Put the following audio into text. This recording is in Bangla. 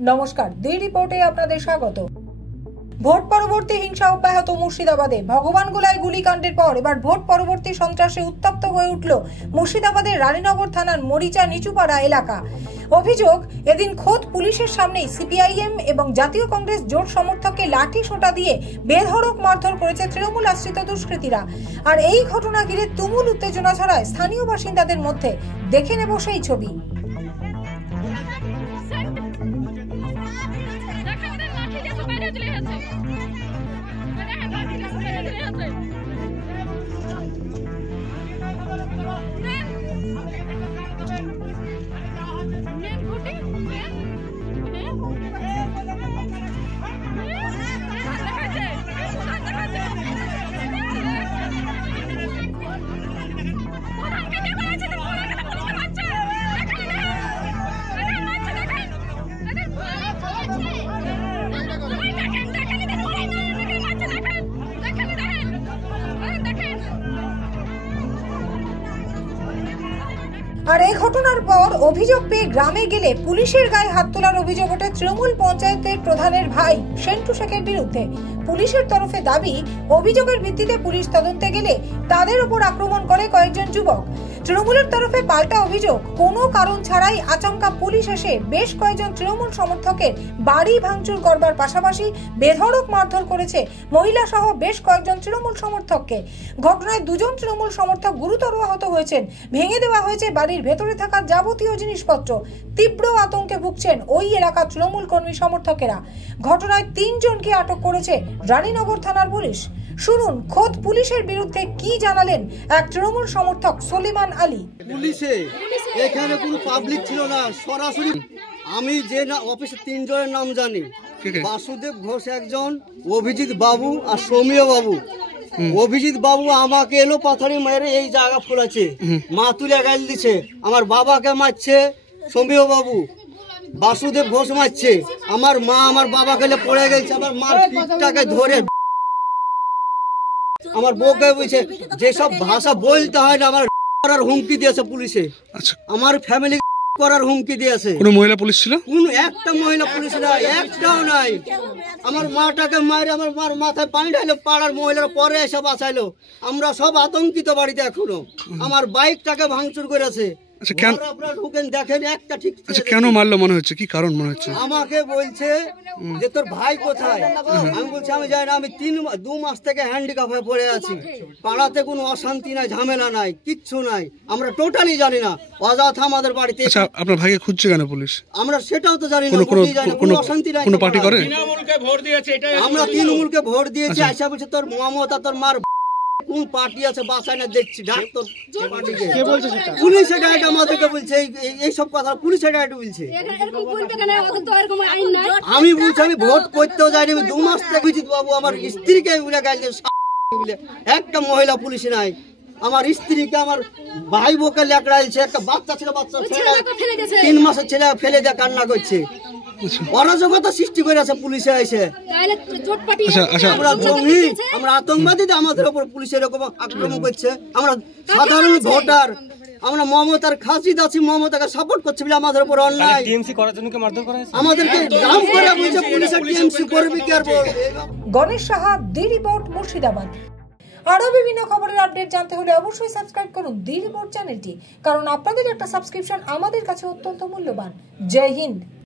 নমস্কার, দি রিপোর্টে আপনাদের স্বাগত। ভোট পরবর্তী হিংসা অব্যাহত মুর্শিদাবাদে। ভগবানগোলায় গুলিকাণ্ডের পর এবার ভোট পরবর্তী সন্ত্রাসে উত্তপ্ত হয়ে উঠল মুর্শিদাবাদের রানীনগর থানার মরিচা নিচুপাড়া এলাকা। অভিযোগ, এদিন খোদ পুলিশের সামনেই সিপিআইএম এবং জাতীয় কংগ্রেস জোট সমর্থককে লাঠি সোঁটা দিয়ে বেধড়ক মারধর করেছে তৃণমূল আশ্রিত দুষ্কৃতীরা। আর এই ঘটনা ঘিরে তুমুল উত্তেজনা ছড়ায় স্থানীয় বাসিন্দাদের মধ্যে। দেখে নেব সেই ছবি। আর এই ঘটনার পর অভিযোগ পেয়ে গ্রামে গেলে পুলিশের গায়ে হাত তোলার অভিযোগ ওঠে তৃণমূল পঞ্চায়েতের প্রধানের ভাই সেন্টু শেখের বিরুদ্ধে। পুলিশের তরফে দাবি, অভিযোগের ভিত্তিতে পুলিশ তদন্তে গেলে তাদের উপর আক্রমণ করে কয়েকজন যুবক। তৃণমূলের তরফে পাল্টা অভিযোগ, কোনো কারণ ছাড়াই আচমকা পুলিশ এসে বেশ কয়েকজন তৃণমূল সমর্থকের বাড়ি ভাঙচুর করবার পাশাপাশি বেধড়ক মারধর করেছে মহিলা সহ বেশ কয়েকজন তৃণমূল সমর্থককে। ঘটনায় দুজন তৃণমূল সমর্থক গুরুতর আহত হয়েছেন। ভেঙে দেওয়া হয়েছে বাড়ির ভেতরে থাকা যাবতীয় জিনিসপত্র। তীব্র আতঙ্কে ভুগছেন ওই এলাকার তৃণমূল কর্মী সমর্থকেরা। ঘটনায় 3 জনকে আটক করেছে রানীনগর থানার পুলিশ। শুনুন খোদ পুলিশের বিরুদ্ধে কি জানালেন এক তৃণমূল সমর্থক সলিমান আলী। পুলিশে এখানে কোনো পাবলিক ছিল না, সরাসরি আমি যে অফিসে 3 জনের নাম জানি, বাসুদেব ঘোষ একজন, অভিজিৎ বাবু আর সৌম্য বাবু। অভিজিৎ বাবু আমাকে এলো পাথরে মেরে এই জায়গা ফোলাছে, মা তুলে গাল দিছে, আমার বাবাকে মারছে সৌম্য বাবু, বাসুদেব ঘোষ মারছে, আমার মা আমার বাবাকে পড়ে গেছে, আমার মার পিঠটাকে ধরে আমার বউকে বলছে যেসব ভাষা বলতে হয় না, আমার করার হুমকি দিয়েছে পুলিশে। আমার ফ্যামিলি করার হুমকি দিয়েছে। কোন মহিলা পুলিশ ছিল? কোন একটা মহিলা পুলিশ নাই, একটাও নাই। আমার মাটাকে মারে আমার মার মাথায় পানি ঢাইলো, পাড়ার মহিলারা পরে এসে বাঁচাইলো। আমরা সব আতঙ্কিত বাড়িতে এখনো। আমার বাইকটাকে ভাঙচুর করেছে। কেন মারলো মনে হচ্ছে? কি কারণ মনে হচ্ছে? আমাকে বলছে যে তোর ভাই কোথায়। আমি বলছি আমি যাই না, আমি 2 মাস থেকে হ্যান্ডিক্যাপ হয়ে পড়ে আছি। পাড়াতে কোনো অশান্তি নাই, ঝামেলা নাই, কিচ্ছু নাই। আমরা টোটালি জানি না, অযথা আমাদের বাড়িতে। আচ্ছা, আপনার ভাইকে খুঁজছে কেন পুলিশ? আমরা সেটাও তো জানি না। কোনো অশান্তি নাই, কোনো পার্টি করে? আমরা তৃণমূলকে ভোট দিয়েছি। আশা বলছে তোর মমতা তোর মার কোন পার্টি আছে বাসায় না দেখছি, ডাক্তার পুলিশের গাইড আমাদেরকে বলছে এই সব কথা। পুলিশের গাইড বলছে। আমি বলছি আমি ভোট করতেও যাইনি, 2 মাস থেকে অভিজিৎ বাবু আমার স্ত্রীকে গাইল বলে একটা মহিলা পুলিশ নাই। আমার স্ত্রীকে আমার ভাই বোকে লেকড়াইছে, একটা বাচ্চা ছিল, বাচ্চা ছেলে 3 মাসের ছেলে ফেলে দিয়ে কান্না করছে। অরাজকতা সৃষ্টি করে আছে পুলিশে এসে। আমরা জঙ্গি, আমরা আতঙ্কবাদী, আমাদের উপর পুলিশ এরকম আক্রমণ করছে। আমরা সাধারণ ভোটার, আমরা মমতার খাসিদ আছি, মমতাকে সাপোর্ট করছি বলে আমাদের উপর অন্যায়। টিএমসি করার জন্য কি মারধর করা হয়েছে? আমাদেরকে নাম করে বলছে পুলিশের টিএমসি করবে কি আর বলবে। গণেশ সাহা, দি রিপোর্ট, মুর্শিদাবাদ। আরো বিভিন্ন খবরের আপডেট জানতে হলে অবশ্যই সাবস্ক্রাইব করুন দি রিপোর্ট চ্যানেলটি, কারণ আপনাদের একটা সাবস্ক্রিপশন আমাদের কাছে অত্যন্ত মূল্যবান। জয় হিন্দ।